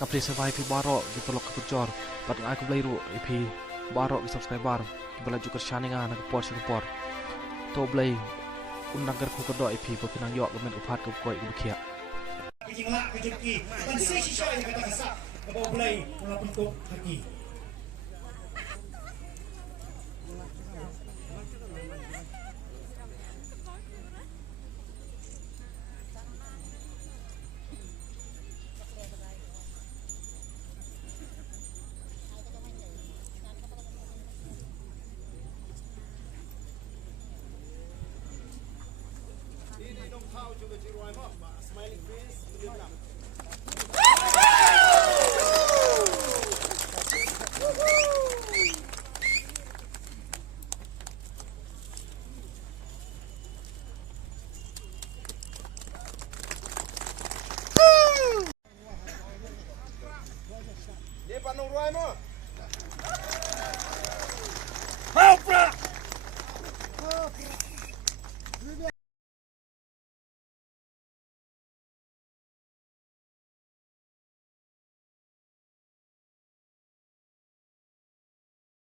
Kapri survive pi barok di pelok ke kecor. Pat aku beli ru pi barok di subscriber. Bela juga shaningan nak por singapore. To beli undang ker ku kedok pi pinang yok kemen upat ke koi ke kia. Kejinglah kejengki dan sisi syai kata kasar kebawa belai mula bentuk kaki. Smiling face, Dia panung ruai mo.